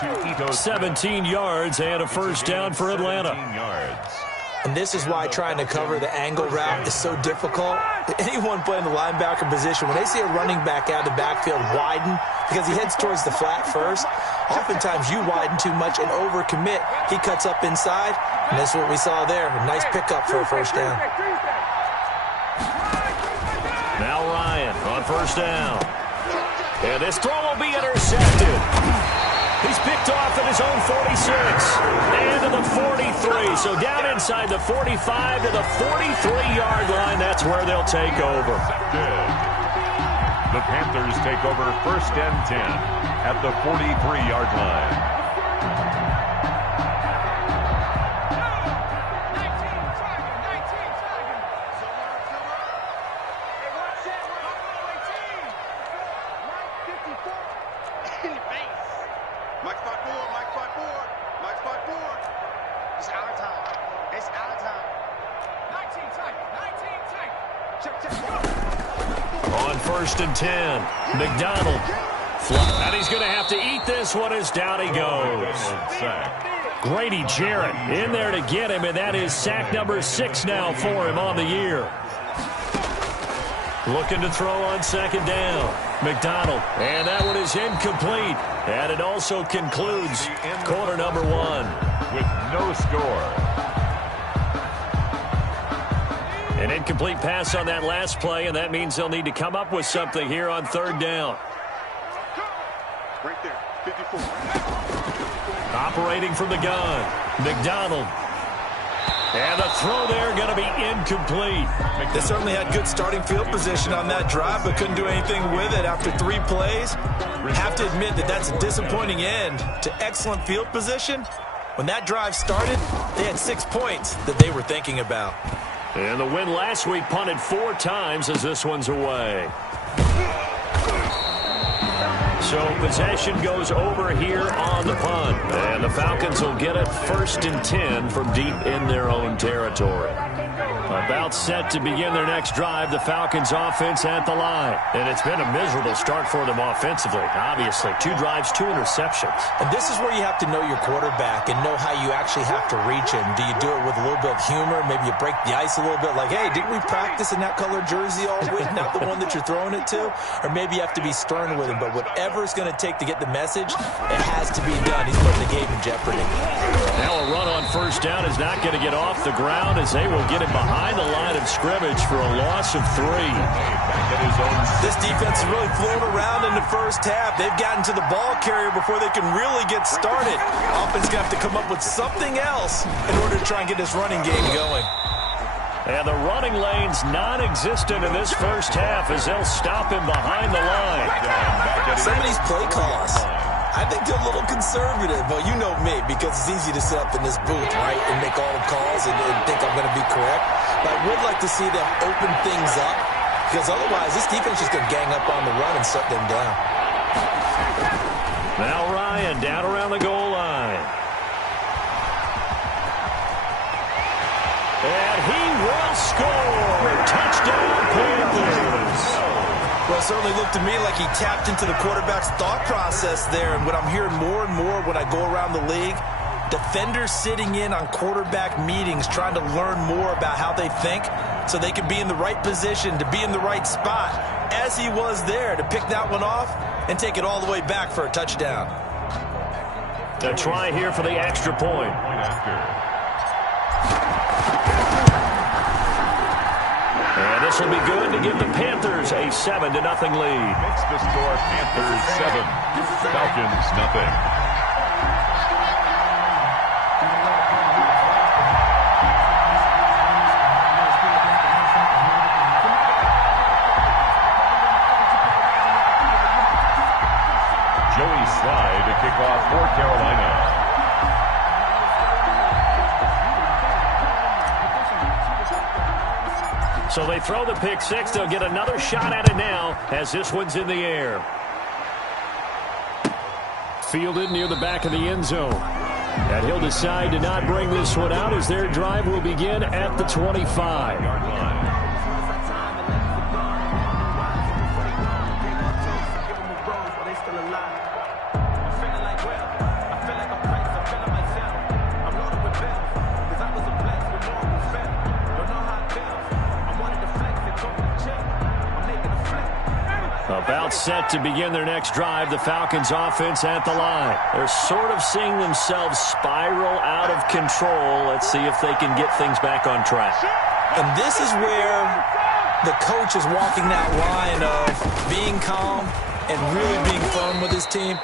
17 yards and a first down for Atlanta. And this is why trying to cover the angle route is so difficult. Anyone playing the linebacker position, when they see a running back out of the backfield widen because he heads towards the flat first, oftentimes you widen too much and overcommit. He cuts up inside, and that's what we saw there. A nice pickup for a first down. Now Ryan on first down. And this throw will be intercepted. He's picked off at his own 46 and to the 43. So down inside the 45 to the 43-yard line. That's where they'll take over. The Panthers take over first and 10 at the 43-yard line. On first and 10, McDonald. And he's going to have to eat this one as down he goes. Grady Jarrett in there to get him, and that is sack number 6 now for him on the year. Looking to throw on second down. McDonald, and that one is incomplete. And it also concludes quarter number 1. With no score. An incomplete pass on that last play, and that means they'll need to come up with something here on third down. Right there, 54. Operating from the gun, McDonald. And the throw there going to be incomplete. They certainly had good starting field position on that drive, but couldn't do anything with it after 3 plays. Have to admit that that's a disappointing end to excellent field position. When that drive started, they had 6 points that they were thinking about. And the win last week punted 4 times as this one's away. So possession goes over here on the punt. And the Falcons will get it first and 10 from deep in their own territory. About set to begin their next drive, the Falcons offense at the line. And it's been a miserable start for them offensively. Obviously, 2 drives, 2 interceptions. And this is where you have to know your quarterback and know how you actually have to reach him. Do you do it with a little bit of humor? Maybe you break the ice a little bit like, hey, didn't we practice in that colored jersey all week? Not the one that you're throwing it to? Or maybe you have to be stern with him. But whatever it's going to take to get the message, it has to be done. He's putting the game in jeopardy. Now a run on first down is not going to get off the ground as they will get him behind the line of scrimmage for a loss of 3. This defense is really flown around in the first half. They've gotten to the ball carrier before they can really get started. Offense going to have to come up with something else in order to try and get this running game going. And the running lane's non-existent in this first half as they'll stop him behind the line. Some of these play calls, I think they're a little conservative. Well, you know me, because it's easy to sit up in this booth, right, and make all the calls and think I'm going to be correct. But I would like to see them open things up, because otherwise this defense is going to gang up on the run and shut them down. Now Ryan down around the goal line. And he will score. Touchdown, Panthers. Well, it certainly looked to me like he tapped into the quarterback's thought process there. And what I'm hearing more and more when I go around the league, defenders sitting in on quarterback meetings trying to learn more about how they think so they can be in the right position, to be in the right spot, as he was there, to pick that one off and take it all the way back for a touchdown. A try here for the extra point. And this will be good to give the Panthers a 7-0 lead. Makes the score Panthers 7, Falcons nothing. Joey Slye to kick off for Carolina. So they throw the pick 6. They'll get another shot at it now as this one's in the air. Fielded near the back of the end zone. And he'll decide to not bring this one out as their drive will begin at the 25. set to begin their next drive. The Falcons offense at the line. They're sort of seeing themselves spiral out of control. Let's see if they can get things back on track. And this is where the coach is walking that line of being calm and really being firm with his team.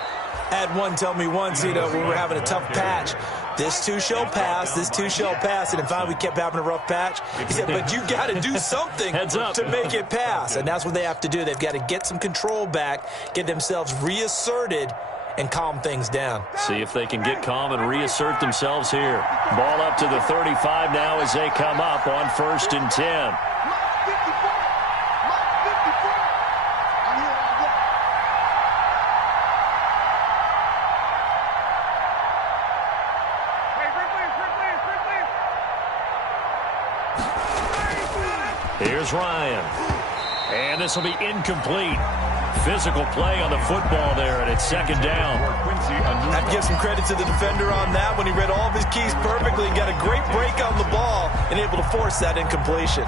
I had one tell me once, when we were having a tough patch, this too shall pass, this too shall pass. And finally we kept having a rough patch. He said, but you got to do something to make it pass. And that's what they have to do. They've got to get some control back, get themselves reasserted, and calm things down. See if they can get calm and reassert themselves here. Ball up to the 35 now as they come up on 1st and 10. Here's Ryan. And this will be incomplete. Physical play on the football there, and it's 2nd down. I'd give some credit to the defender on that when he read all of his keys perfectly and got a great break on the ball and able to force that incompletion.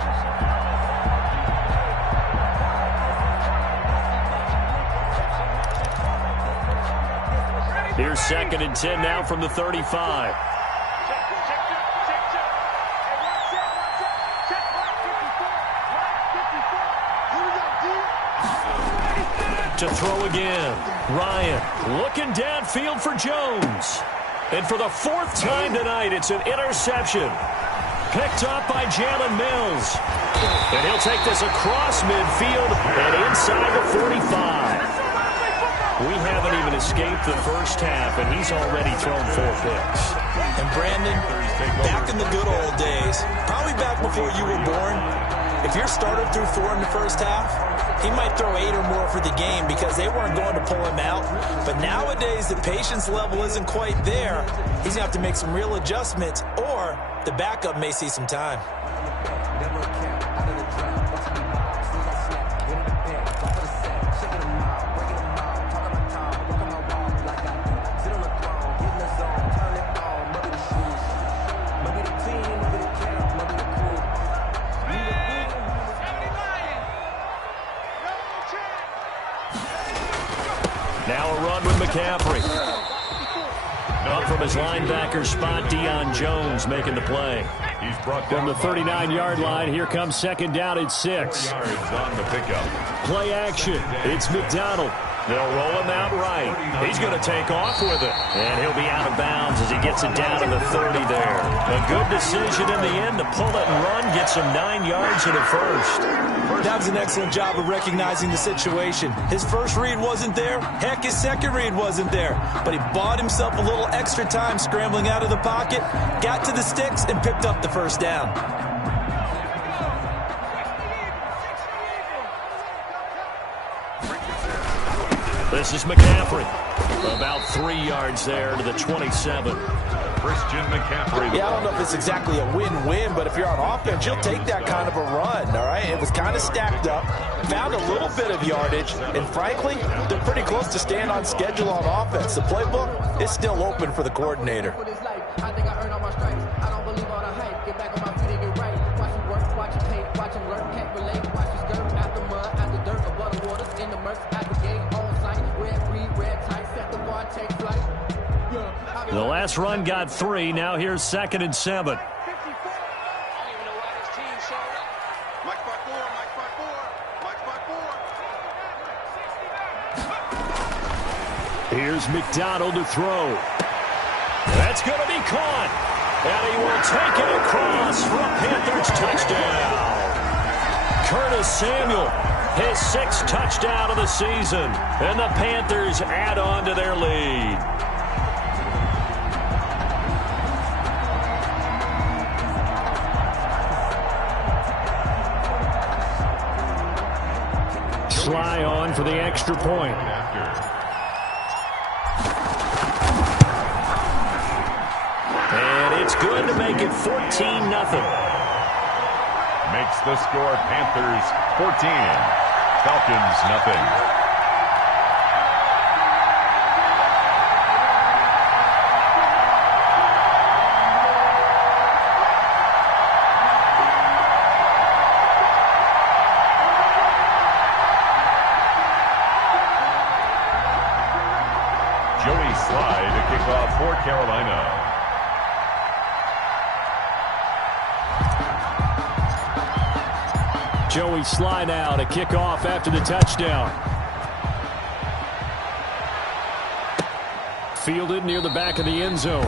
Here's 2nd and 10 now from the 35. To throw again. Ryan looking downfield for Jones. And for the 4th time tonight, it's an interception. Picked up by Jalen Mills. And he'll take this across midfield and inside the 45. We haven't even escaped the first half, and he's already thrown 4 picks. And Brandon, back in the good old days, probably back before you were born, if your starter threw 4 in the first half, he might throw 8 or more for the game because they weren't going to pull him out. But nowadays, the patience level isn't quite there. He's going to have to make some real adjustments, or the backup may see some time. Now a run with McCaffrey. Up from his linebacker spot, Deion Jones making the play. He's brought From down the 39-yard line, here comes 2nd down at 6. yards on the pickup. Play action. It's McDonald. They'll roll him out right. He's going to take off with it. And he'll be out of bounds as he gets it down to the 30 there. A good decision in the end to pull it and run, get some 9 yards in a first. That was an excellent job of recognizing the situation. His first read wasn't there. Heck, his second read wasn't there. But he bought himself a little extra time scrambling out of the pocket, got to the sticks, and picked up the first down. This is McCaffrey. About 3 yards there to the 27. Christian McCaffrey. Yeah, I don't know if it's exactly a win-win, but if you're on offense, you'll take that kind of a run, all right? It was kind of stacked up, found a little bit of yardage, and frankly, they're pretty close to staying on schedule on offense. The playbook is still open for the coordinator. I think I earned all my stripes. I don't believe all the hype. Get back on my feet and get right. Watch him work, watch him paint, watch him learn, can't relate. Watch his skirt out the mud, out the dirt, above the waters, in the murks, at the gate, on site. Red, green, red, tight, set the bar, take flight. The last run got 3. Now here's 2nd and 7. Here's McDonald to throw. That's going to be caught. And he will take it across for a Panthers touchdown. Curtis Samuel, his 6th touchdown of the season. And the Panthers add on to their lead. Sly on for the extra point. And it's good to make it 14-0. Makes the score Panthers 14, Falcons nothing. try to kick off for Carolina. Joey Sly now to kick off after the touchdown. Fielded near the back of the end zone.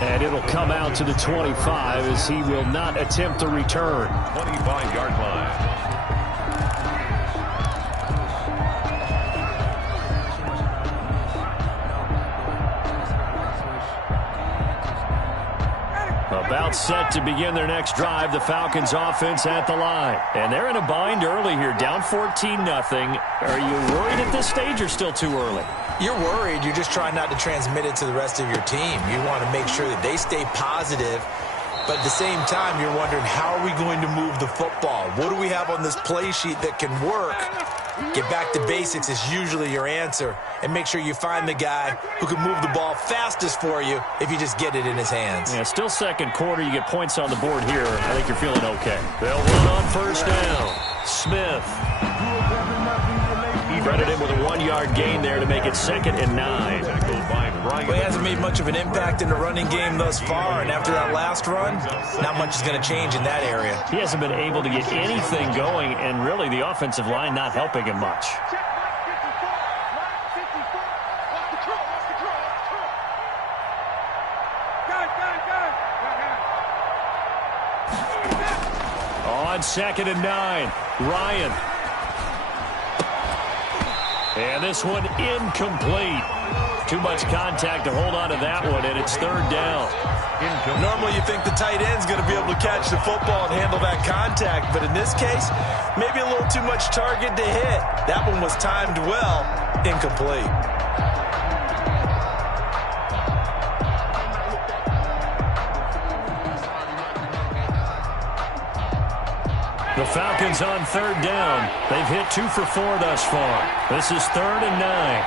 And it'll come out to the 25 as he will not attempt to return. 25-yard line. About set to begin their next drive, the Falcons offense at the line. And they're in a bind early here, down 14-0. Are you worried at this stage or still too early? You're worried. You're just trying not to transmit it to the rest of your team. You want to make sure that they stay positive. But at the same time, you're wondering, how are we going to move the football? What do we have on this play sheet that can work? Get back to basics is usually your answer. And make sure you find the guy who can move the ball fastest for you if you just get it in his hands. Yeah, still second quarter. You get points on the board here. I think you're feeling okay. They'll run on first down. Smith. Credited with a 1-yard gain there to make it 2nd and 9. Well, he hasn't made much of an impact in the running game thus far, and after that last run, not much is going to change in that area. He hasn't been able to get anything going, and really the offensive line not helping him much. On 2nd and 9, Ryan. And this one incomplete. Too much contact to hold on to that one, and it's 3rd down. Normally you think the tight end's going to be able to catch the football and handle that contact, but in this case, maybe a little too much target to hit. That one was timed well, incomplete. The Falcons on 3rd down. They've hit 2 for 4 thus far. This is 3rd and 9.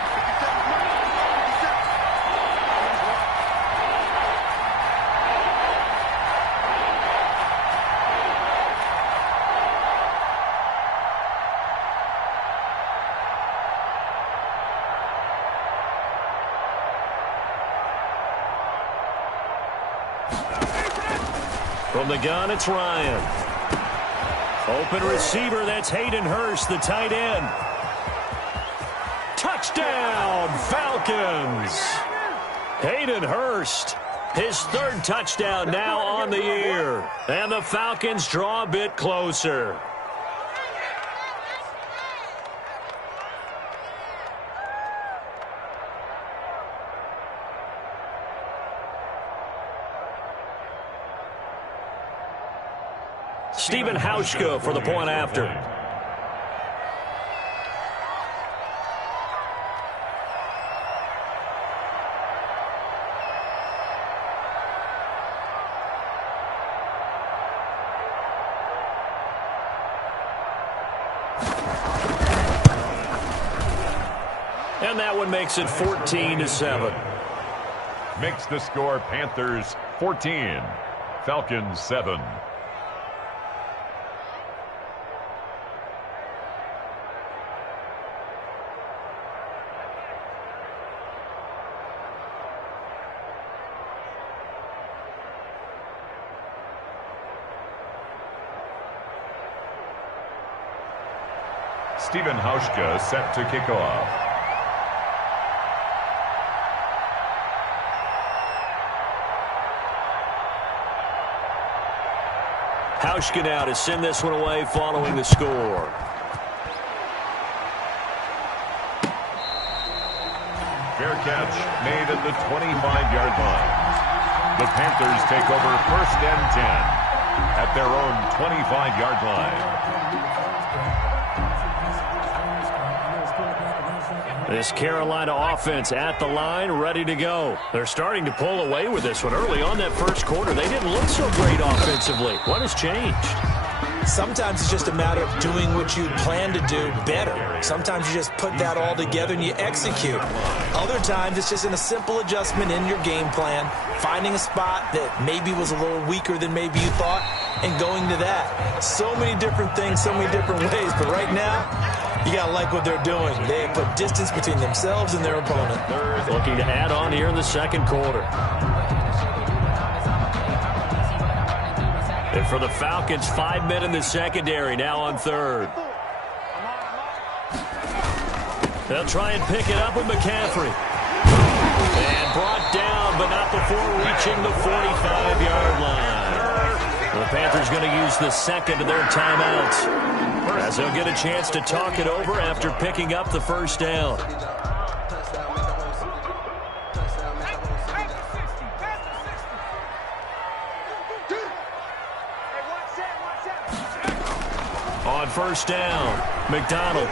From the gun, it's Ryan. Open receiver, that's Hayden Hurst, the tight end. Touchdown, Falcons! Hayden Hurst, his 3rd touchdown now on the year. And the Falcons draw a bit closer. Stephen Hauschka for the point after. And that one makes it 14-7. Makes the score Panthers 14, Falcons 7. Stephen Hauschka set to kick off. Hauschka now to send this one away following the score. Fair catch made at the 25-yard line. The Panthers take over 1st and 10 at their own 25-yard line. This Carolina offense at the line, ready to go. They're starting to pull away with this one. Early on that first quarter, they didn't look so great offensively. What has changed? Sometimes it's just a matter of doing what you plan to do better. Sometimes you just put that all together and you execute. Other times it's just in a simple adjustment in your game plan, finding a spot that maybe was a little weaker than maybe you thought, and going to that. So many different things, so many different ways, but right now, You got to like what they're doing. They have put distance between themselves and their opponent. Looking to add on here in the second quarter. And for the Falcons, 5 men in the secondary, now on third. They'll try and pick it up with McCaffrey. And brought down, but not before reaching the 45-yard line. The Panthers going to use the second of their timeouts, as they'll get a chance to talk it over after picking up the first down. On first down, McDonald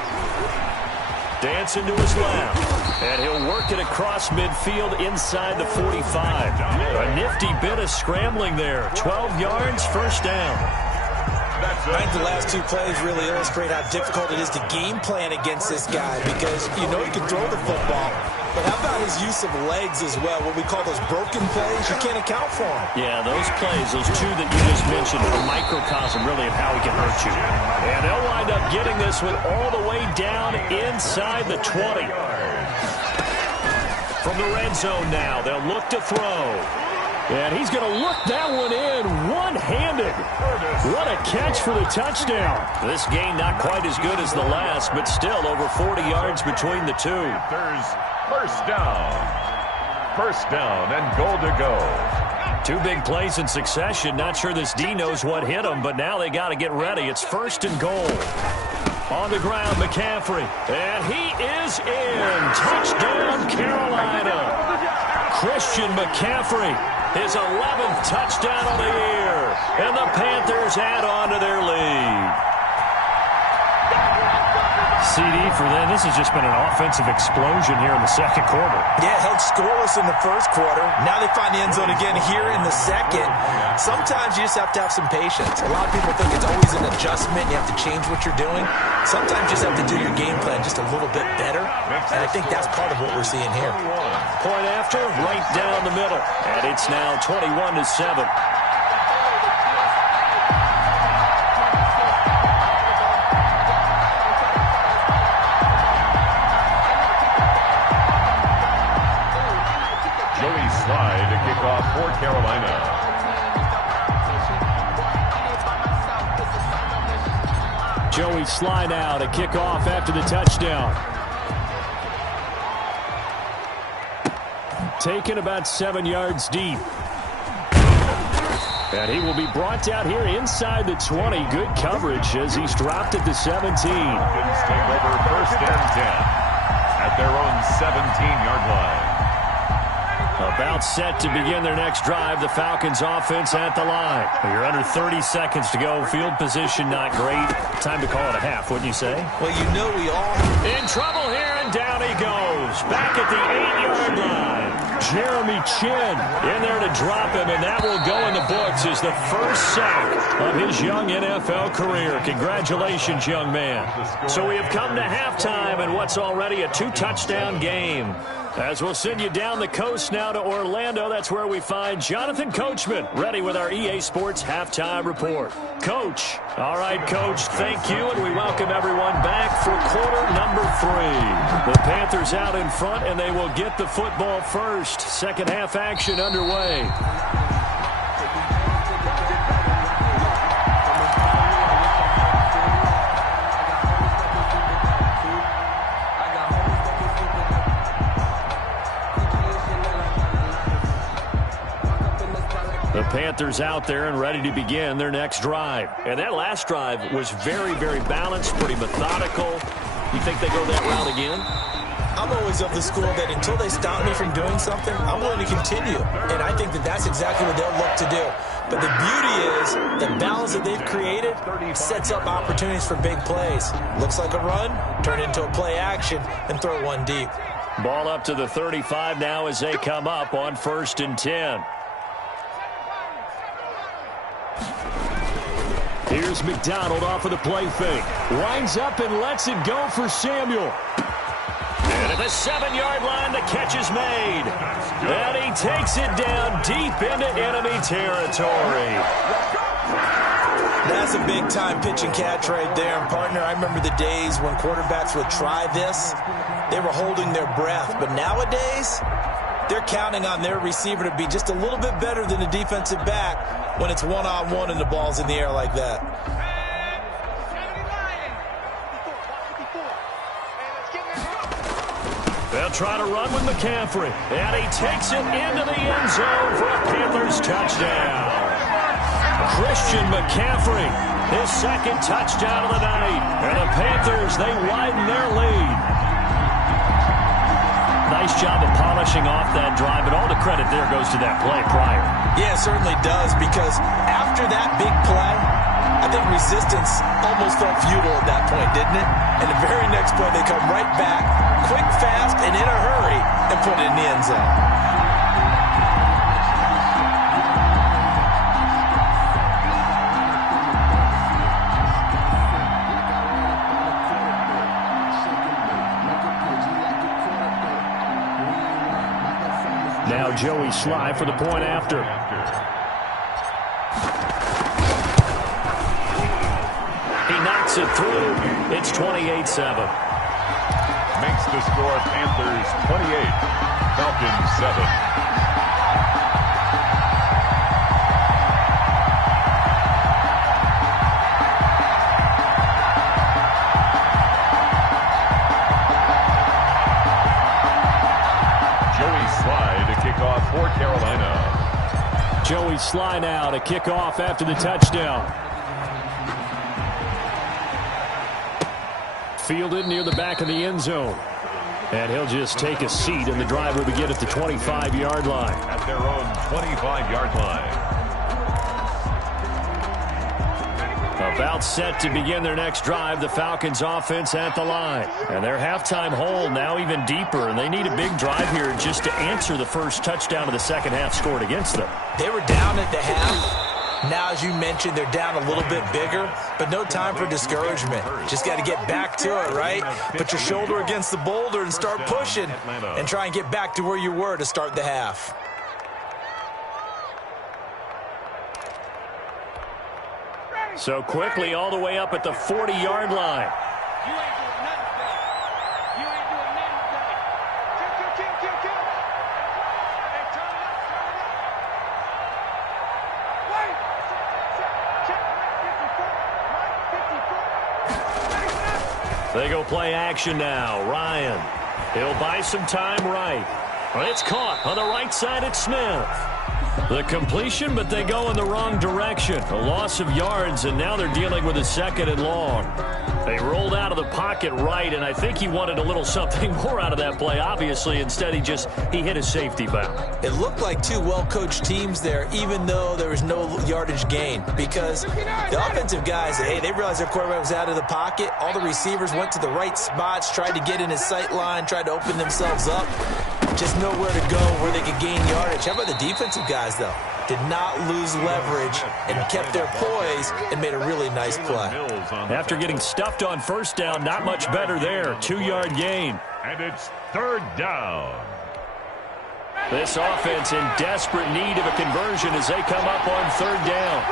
dancing to his left, and he'll work it across midfield inside the 45. A nifty bit of scrambling there. 12 yards, first down. I think the last two plays really illustrate how difficult it is to game plan against this guy, because you know he can throw the football, but how about his use of legs as well? What we call those broken plays, you can't account for them. Yeah, those plays, those two that you just mentioned, a microcosm really of how he can hurt you. And they'll wind up getting this one all the way down inside the 20. From the red zone now, they'll look to throw. And he's going to look that one in one-handed. What a catch for the touchdown. This game not quite as good as the last, but still over 40 yards between the two. There's first down. First down and goal to go. Two big plays in succession. Not sure this D knows what hit him, but now they got to get ready. It's first and goal. On the ground, McCaffrey. And he is in. Touchdown, Carolina. Christian McCaffrey. His 11th touchdown of the year. And the Panthers add on to their lead. CD for them. This has just been an offensive explosion here in the second quarter. Yeah, held scoreless in the first quarter. Now they find the end zone again here in the second. Sometimes you just have to have some patience. A lot of people think it's always an adjustment. You have to change what you're doing. Sometimes you just have to do your game plan just a little bit better. And I think that's part of what we're seeing here. Point after, right down the middle. And it's now 21-7. To kick off for Carolina. Joey Sly now to kick off after the touchdown. Taken about 7 yards deep. And he will be brought down here inside the 20. Good coverage as he's dropped at the 17. Take over first and 10 at their own 17-yard line. About set to begin their next drive. The Falcons offense at the line. You're under 30 seconds to go. Field position not great. Time to call it a half, wouldn't you say? Well, you know we all... In trouble here, and down he goes. Back at the 8-yard line. Jeremy Chin in there to drop him, and that will go in the books as the first sack of his young NFL career. Congratulations, young man. So we have come to halftime in what's already a 2-touchdown game. As we'll send you down the coast now to Orlando, that's where we find Jonathan Coachman, ready with our EA Sports Halftime Report. Coach. All right, Coach, thank you, and we welcome everyone back for quarter number 3. The Panthers out in front, and they will get the football first. Second half action underway. The Panthers out there and ready to begin their next drive. And that last drive was very, very balanced, pretty methodical. You think they go that route again? I'm always of the school that until they stop me from doing something, I'm willing to continue. And I think that that's exactly what they'll look to do. But the beauty is the balance that they've created sets up opportunities for big plays. Looks like a run, turn into a play action, and throw one deep. Ball up to the 35 now as they come up on 1st and 10. Here's McDonald off of the play fake. Winds up and lets it go for Samuel. And at the 7-yard line, the catch is made. And he takes it down deep into enemy territory. That's a big-time pitch and catch right there. And, partner, I remember the days when quarterbacks would try this. They were holding their breath. But nowadays, they're counting on their receiver to be just a little bit better than the defensive back when it's one-on-one and the ball's in the air like that. They'll try to run with McCaffrey. And he takes it into the end zone for a Panthers touchdown. Christian McCaffrey, his second touchdown of the night. And the Panthers, they widen their lead. Nice job of polishing off that drive, and all the credit there goes to that play prior. Yeah, it certainly does, because after that big play, I think resistance almost felt futile at that point, didn't it? And the very next play, they come right back, quick, fast, and in a hurry, and put it in the end zone. Now Joey Sly for the point after. He knocks it through. It's 28-7. Makes the score Panthers 28, Falcons 7. For Carolina. Joey Sly now to kick off after the touchdown. Fielded near the back of the end zone. And he'll just take a seat, and the drive will begin at the 25-yard line. At their own 25-yard line. About set to begin their next drive, the Falcons offense at the line. And their halftime hole now even deeper, and they need a big drive here just to answer the first touchdown of the second half scored against them. They were down at the half. Now, as you mentioned, they're down a little bit bigger, but no time for discouragement. Just got to get back to it, right? Put your shoulder against the boulder and start pushing and try and get back to where you were to start the half. So quickly all the way up at the 40-yard line. They go play action now. Ryan. He'll buy some time right. It's caught on the right side at Smith. The completion, but they go in the wrong direction. A loss of yards, and now they're dealing with a second and long. They rolled out of the pocket right, and I think he wanted a little something more out of that play, obviously. Instead, he hit a safety valve. It looked like two well-coached teams there, even though there was no yardage gain, because the offensive guys, hey, they realized their quarterback was out of the pocket. All the receivers went to the right spots, tried to get in his sight line, tried to open themselves up. Just nowhere to go where they could gain yardage. How about the defensive guys, though? Did not lose leverage and kept their poise and made a really nice play. After getting stuffed on first down, not much better there. 2-yard gain. And it's third down. This offense in desperate need of a conversion as they come up on third down.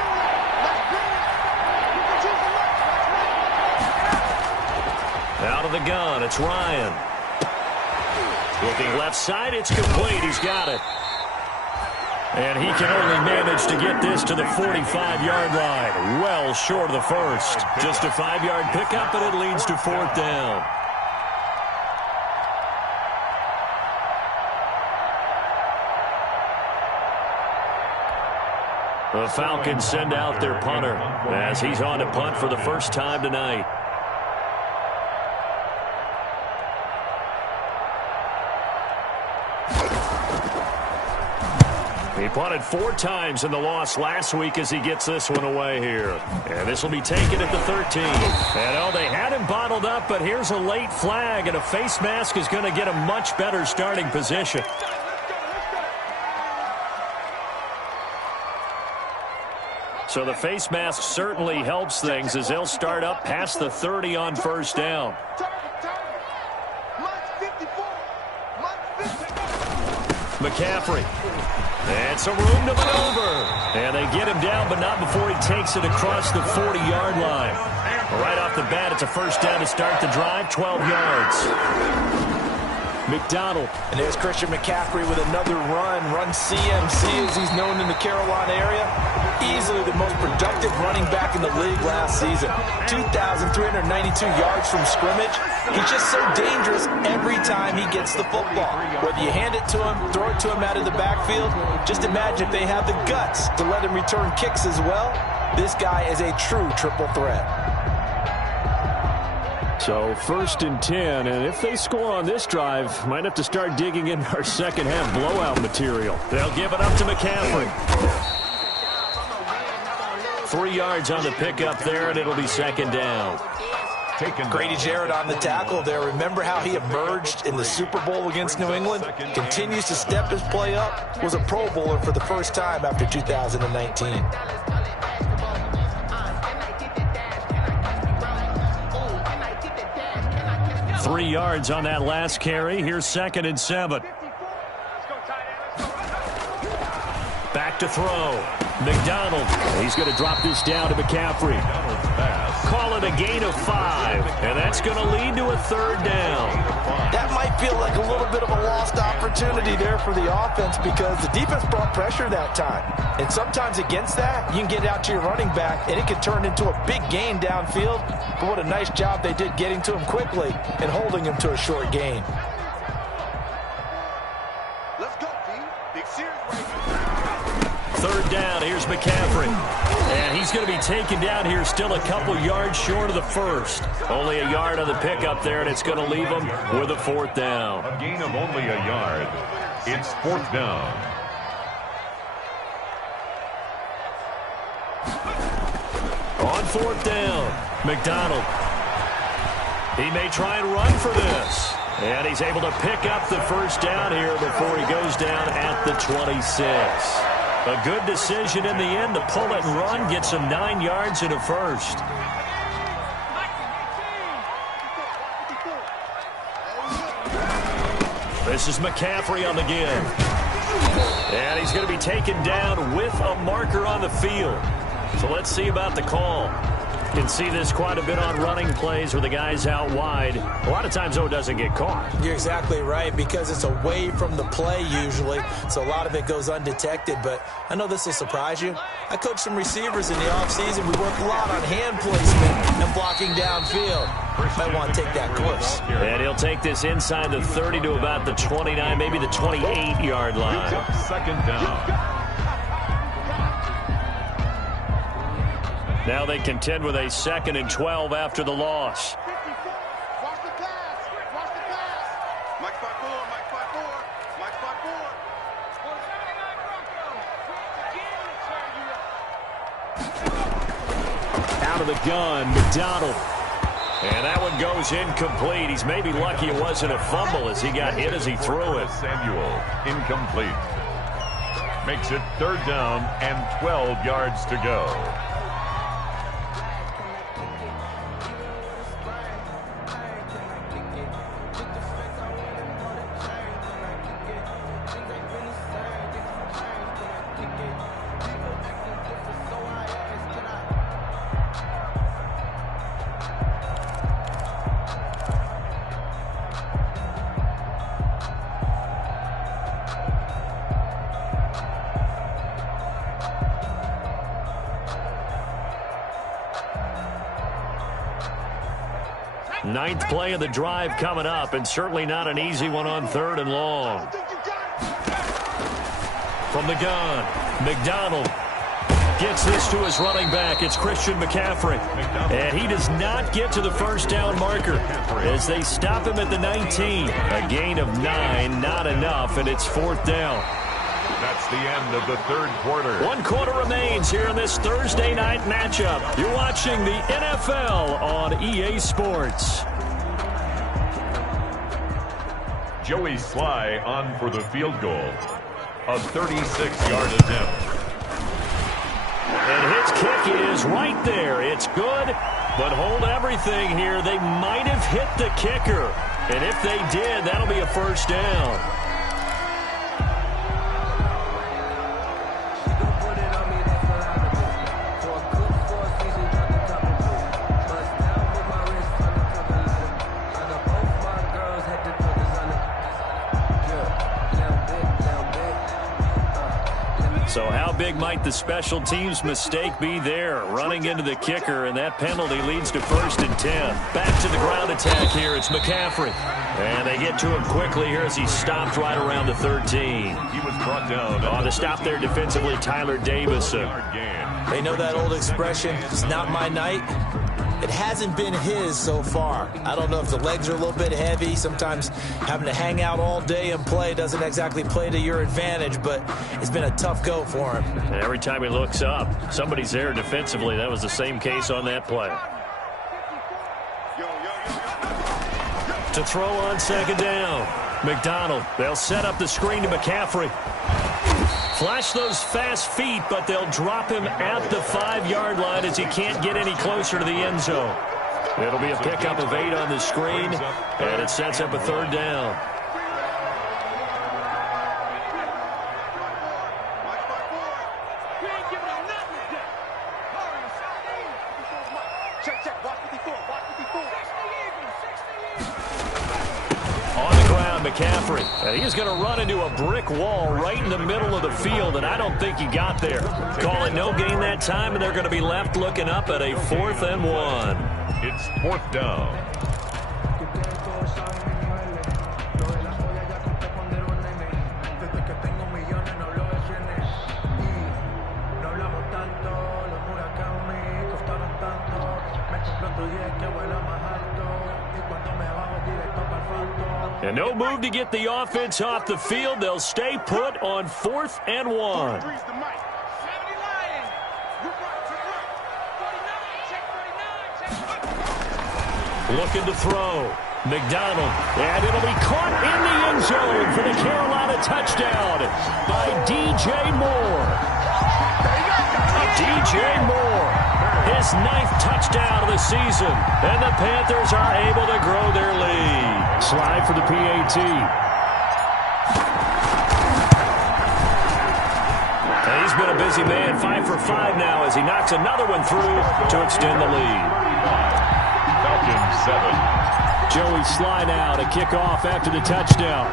Out of the gun, it's Ryan. Looking left side, it's complete. He's got it. And he can only manage to get this to the 45-yard line. Well short of the first. Just a 5-yard pickup, and it leads to fourth down. The Falcons send out their punter as he's on to punt for the first time tonight. He punted 4 times in the loss last week as he gets this one away here. And this will be taken at the 13. And they had him bottled up, but here's a late flag, and a face mask is going to get a much better starting position. So the face mask certainly helps things as they'll start up past the 30 on first down. McCaffrey. And some room to maneuver. And they get him down, but not before he takes it across the 40-yard line. Right off the bat, it's a first down to start the drive, 12 yards. McDonald. And there's Christian McCaffrey with another run CMC as he's known in the Carolina area. Easily the most productive running back in the league last season. 2,392 yards from scrimmage. He's just so dangerous every time he gets the football. Whether you hand it to him, throw it to him out of the backfield, just imagine if they have the guts to let him return kicks as well. This guy is a true triple threat. So 1st and 10, and if they score on this drive, might have to start digging in our second half blowout material. They'll give it up to McCaffrey. 3 yards on the pickup there, and it'll be second down. Grady Jarrett on the tackle there. Remember how he emerged in the Super Bowl against New England? Continues to step his play up. Was a Pro Bowler for the first time after 2019. 3 yards on that last carry. Here's 2nd and 7. Back to throw. McDonald. He's going to drop this down to McCaffrey. Call it a gain of 5. And that's going to lead to a 3rd down. That might feel like a little bit of a lost opportunity there for the offense because the defense brought pressure that time. And sometimes against that, you can get out to your running back, and it can turn into a big gain downfield. But what a nice job they did getting to him quickly and holding him to a short gain. Let's go, team. Big series right now. 3rd down. Here's McCaffrey. And he's going to be taken down here still a couple yards short of the first. Only a yard on the pickup there, and it's going to leave him with a 4th down. A gain of only a yard. It's 4th down. On 4th down, McDonald. He may try and run for this. And he's able to pick up the first down here before he goes down at the 26. A good decision in the end to pull it and run, get some 9 yards and a first. This is McCaffrey on the give. And he's going to be taken down with a marker on the field. So let's see about the call. You can see this quite a bit on running plays where the guy's out wide. A lot of times, though, it doesn't get caught. You're exactly right because it's away from the play usually, so a lot of it goes undetected. But I know this will surprise you. I coached some receivers in the offseason. We work a lot on hand placement and blocking downfield. Might want to take that course. And he'll take this inside the 30 to about the 29, maybe the 28-yard line. 2nd down. Now they contend with a 2nd and 12 after the loss. Watch the pass. Watch the pass. Mike 5-4. Mike 5-4. Mike 5-4. Out of the gun, McDonald. And that one goes incomplete. He's maybe lucky it wasn't a fumble as he got hit as he threw it. Samuel, incomplete. Makes it 3rd down and 12 yards to go. Ninth play of the drive coming up, and certainly not an easy one on 3rd and long. From the gun, McDonald gets this to his running back. It's Christian McCaffrey. And he does not get to the first down marker as they stop him at the 19. A gain of 9, not enough, and it's 4th down. That's the end of the 3rd quarter. 1 quarter remains here in this Thursday night matchup. You're watching the NFL on EA Sports. Joey Sly on for the field goal. A 36-yard attempt. And his kick is right there. It's good, but hold everything here. They might have hit the kicker. And if they did, that'll be a first down. So how big might the special teams mistake be there? Running into the kicker, and that penalty leads to 1st and 10. Back to the ground attack here. It's McCaffrey. And they get to him quickly here as he stopped right around the 13. He was brought down. On the stop there defensively, Tyler Davis. They know that old expression, it's not my night. It hasn't been his so far. I don't know if the legs are a little bit heavy. Sometimes having to hang out all day and play doesn't exactly play to your advantage, but it's been a tough go for him. And every time he looks up, somebody's there defensively. That was the same case on that play. To throw on 2nd down. McDonald, they'll set up the screen to McCaffrey. Flash those fast feet, but they'll drop him at the 5-yard line as he can't get any closer to the end zone. It'll be a pickup of 8 on the screen, and it sets up a 3rd down. McCaffrey, and he's going to run into a brick wall right in the middle of the field, and I don't think he got there. Call it no gain that time, and they're going to be left looking up at a 4th and 1. It's 4th down. And no move to get the offense off the field. They'll stay put on 4th and 1. Looking to throw. McDonald. And it'll be caught in the end zone for the Carolina touchdown by DJ Moore. DJ Moore. His 9th touchdown of the season. And the Panthers are able to grow their lead. Slide for the PAT. And he's been a busy man, 5 for 5 now as he knocks another one through to extend the lead. Falcons 7. Joey Sly now to kick off after the touchdown.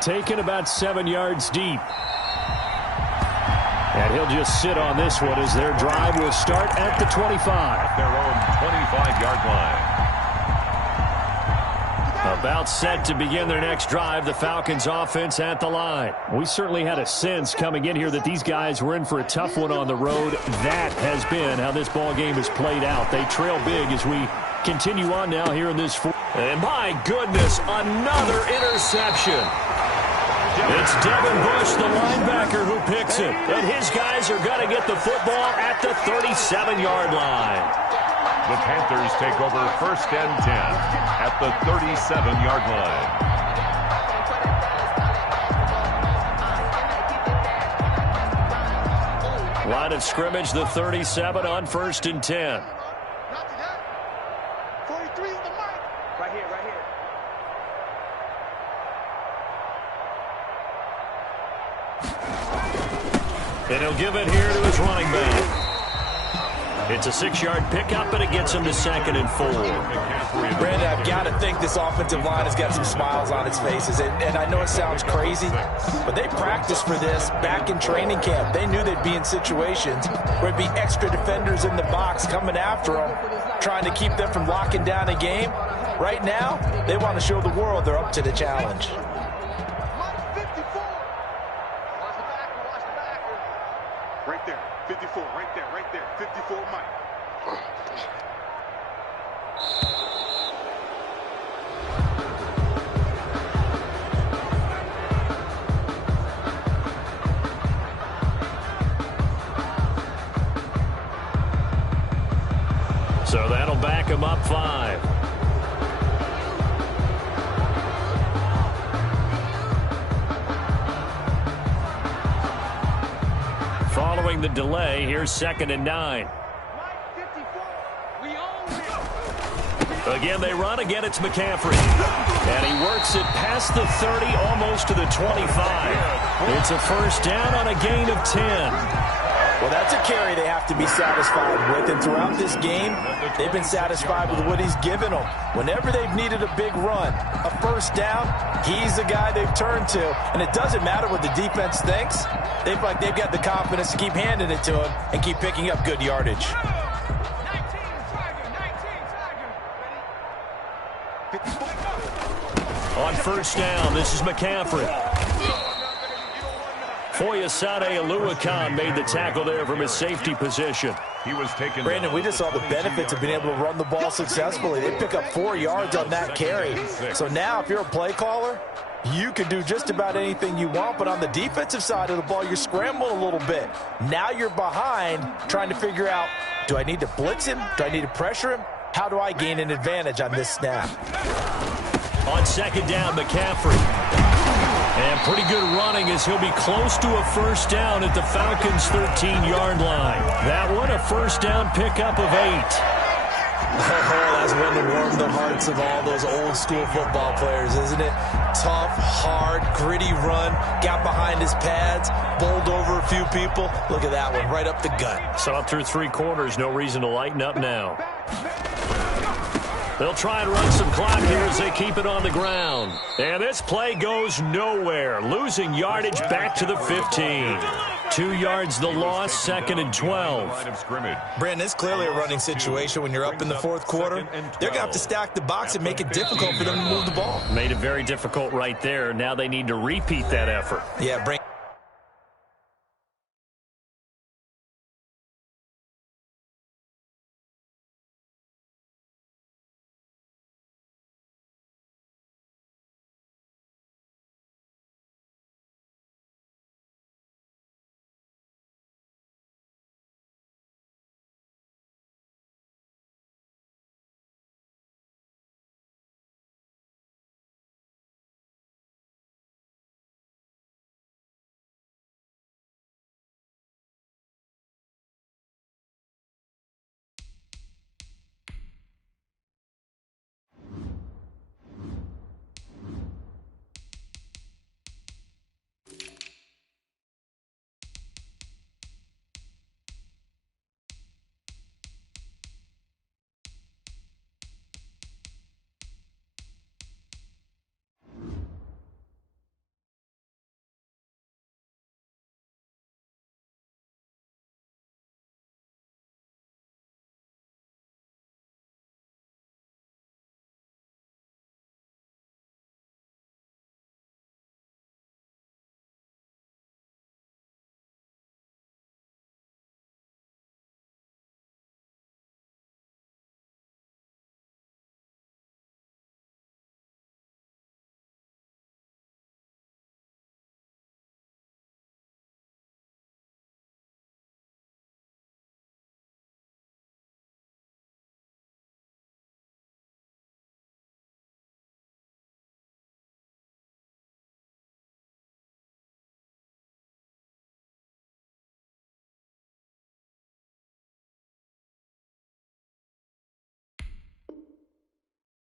Taken about 7 yards deep. And he'll just sit on this one as their drive will start at the 25. At their own 25-yard line. About set to begin their next drive, the Falcons offense at the line. We certainly had a sense coming in here that these guys were in for a tough one on the road. That has been how this ball game has played out. They trail big as we continue on now here in this fourth. And my goodness, another interception. It's Devin Bush, the linebacker, who picks it. And his guys are going to get the football at the 37-yard line. The Panthers take over 1st and 10 at the 37-yard line. Line of scrimmage, the 37 on 1st and 10. And he'll give it here to his running back. It's a 6-yard pickup, and it gets him to 2nd and 4. Brandon, I've got to think this offensive line has got some smiles on its faces. And I know it sounds crazy, but they practiced for this back in training camp. They knew they'd be in situations where it'd be extra defenders in the box coming after them, trying to keep them from locking down a game. Right now, they want to show the world they're up to the challenge. Right there, 54, right there, 54, Mike. So that'll back him up 5. Following the delay, here's 2nd and 9. Again, they run. Again, it's McCaffrey. And he works it past the 30, almost to the 25. It's a 1st down on a gain of 10. Well, that's a carry they have to be satisfied with, and throughout this game, they've been satisfied with what he's given them. Whenever they've needed a big run, a first down, he's the guy they've turned to, and it doesn't matter what the defense thinks. They've got the confidence to keep handing it to him and keep picking up good yardage. On first down, this is McCaffrey. Foyesade Oluwakan made the tackle there from his safety position. He was taken. Brandon, we just saw the benefits of being able to run the ball successfully. They pick up 4 yards on that carry. So now if you're a play caller, you can do just about anything you want, but on the defensive side of the ball, you're scrambling a little bit. Now you're behind trying to figure out, do I need to blitz him? Do I need to pressure him? How do I gain an advantage on this snap? On second down, McCaffrey. And pretty good running as he'll be close to a first down at the Falcons' 13-yard line. That one, a first down pickup of 8. Oh, that's one to warm the hearts of all those old-school football players, isn't it? Tough, hard, gritty run, got behind his pads, bowled over a few people. Look at that one, right up the gut. So up through 3 quarters, no reason to lighten up now. They'll try and run some clock here as they keep it on the ground. And this play goes nowhere. Losing yardage back to the 15. 2 yards the loss, 2nd and 12. Brandon, it's clearly a running situation when you're up in the 4th quarter. They're going to have to stack the box and make it difficult for them to move the ball. Made it very difficult right there. Now they need to repeat that effort. Yeah, bring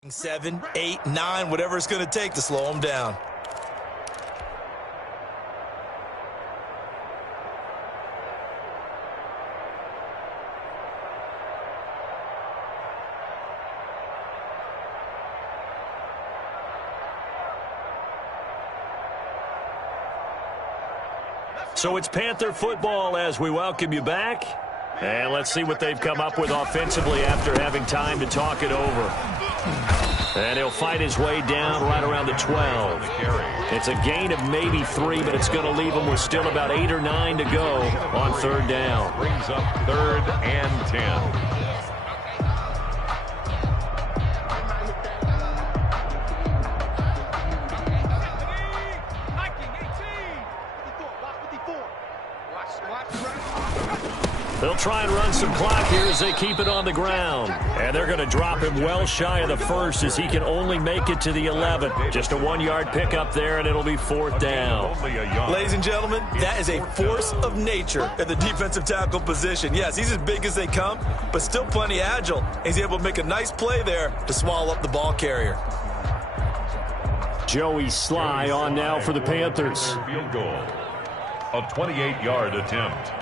7, 8, 9, whatever it's going to take to slow them down. So it's Panther football as we welcome you back. And let's see what they've come up with offensively after having time to talk it over. And he'll fight his way down right around the 12. It's a gain of maybe 3, but it's going to leave him with still about 8 or 9 to go on 3rd down. Brings up 3rd and 10. They'll try and run some clock here as they keep it on the ground. And they're going to drop him well shy of the 1st as he can only make it to the 11. Just a 1-yard pickup there, and it'll be 4th down. Ladies and gentlemen, that is a force of nature at the defensive tackle position. Yes, he's as big as they come, but still plenty agile. He's able to make a nice play there to swallow up the ball carrier. Joey Sly on now for the Panthers. Field goal. A 28-yard attempt.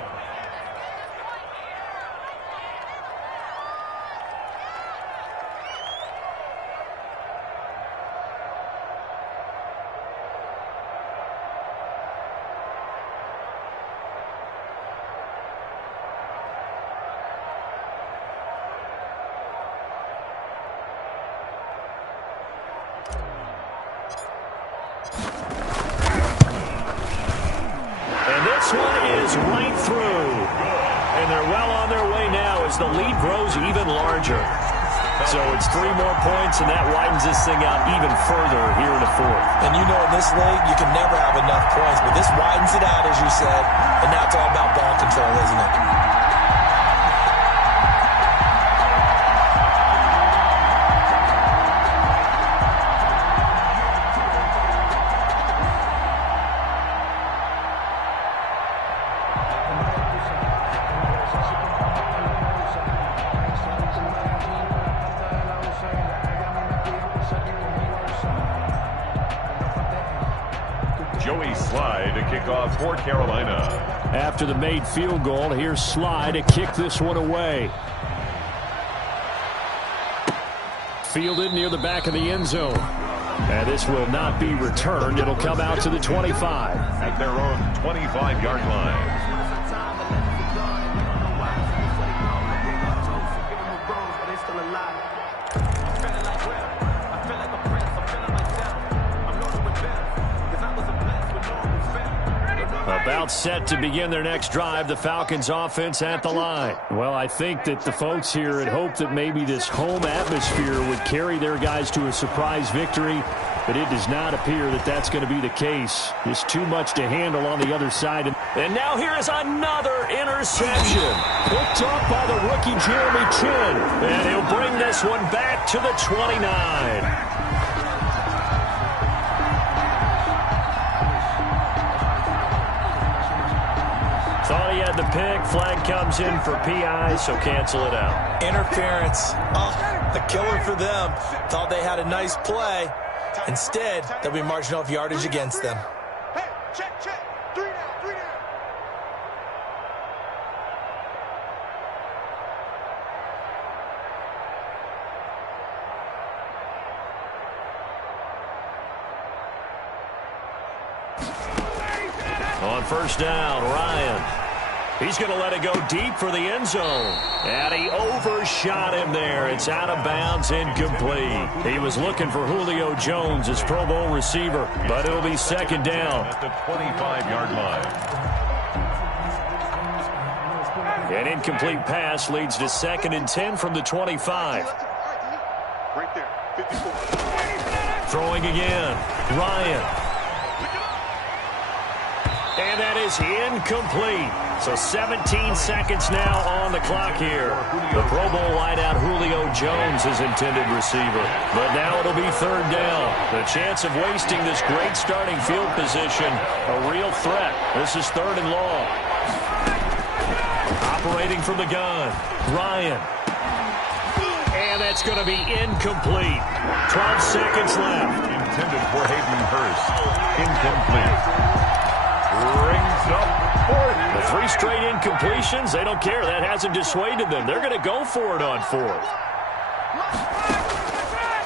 goes right through. And they're well on their way now as the lead grows even larger. So it's 3 more points, and that widens this thing out even further here in the fourth. And you know in this league, you can never have enough points, but this widens it out, as you said, and now it's all about ball control, isn't it? For Carolina. After the made field goal, here's Sly to kick this one away. Fielded near the back of the end zone. And this will not be returned. It'll come out to the 25. At their own 25-yard line. About set to begin their next drive, the Falcons offense at the line. Well, I think that the folks here had hoped that maybe this home atmosphere would carry their guys to a surprise victory, but it does not appear that that's going to be the case. Just too much to handle on the other side. And now here is another interception. Picked up by the rookie Jeremy Chin. And he'll bring this one back to the 29. Thought he had the pick. Flag comes in for PI, so cancel it out. Interference. A killer for them. Thought they had a nice play. Instead, they'll be marching off yardage against them. Hey, check. 3 down, 3 down. On first down, Ryan. He's going to let it go deep for the end zone. And he overshot him there. It's out of bounds, incomplete. He was looking for Julio Jones, his Pro Bowl receiver, but it'll be second down. At the 25-yard line. An incomplete pass leads to 2nd and 10 from the 25. Right there, 54. Throwing again, Ryan. And that is incomplete. So 17 seconds now on the clock here. The Pro Bowl wideout Julio Jones, his intended receiver. But now it'll be 3rd down. The chance of wasting this great starting field position, a real threat. This is 3rd and long. Operating from the gun, Ryan. And that's going to be incomplete. 12 seconds left. Intended for Hayden Hurst. Incomplete. Rings up 4th. The 3 straight incompletions, they don't care. That hasn't dissuaded them. They're going to go for it on 4th.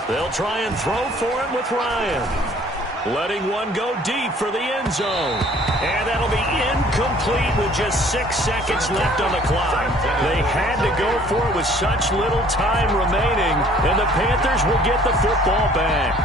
They'll try and throw for it with Ryan. Letting one go deep for the end zone. And that'll be incomplete with just 6 seconds left on the clock. They had to go for it with such little time remaining, and the Panthers will get the football back.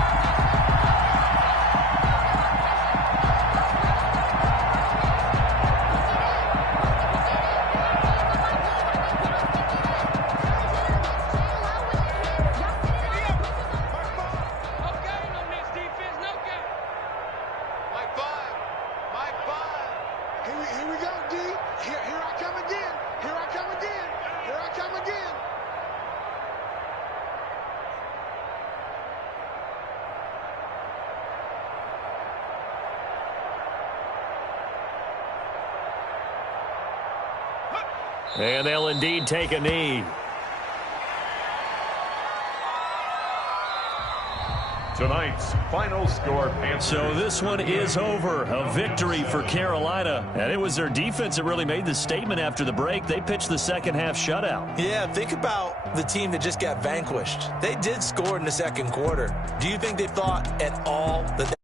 Here we go, D. Here I come again. Here I come again. Here I come again. And they'll indeed take a knee. Tonight's final score, Panthers. So this one is over. A victory for Carolina. And it was their defense that really made the statement after the break. They pitched the second half shutout. Yeah, think about the team that just got vanquished. They did score in the second quarter. Do you think they thought at all that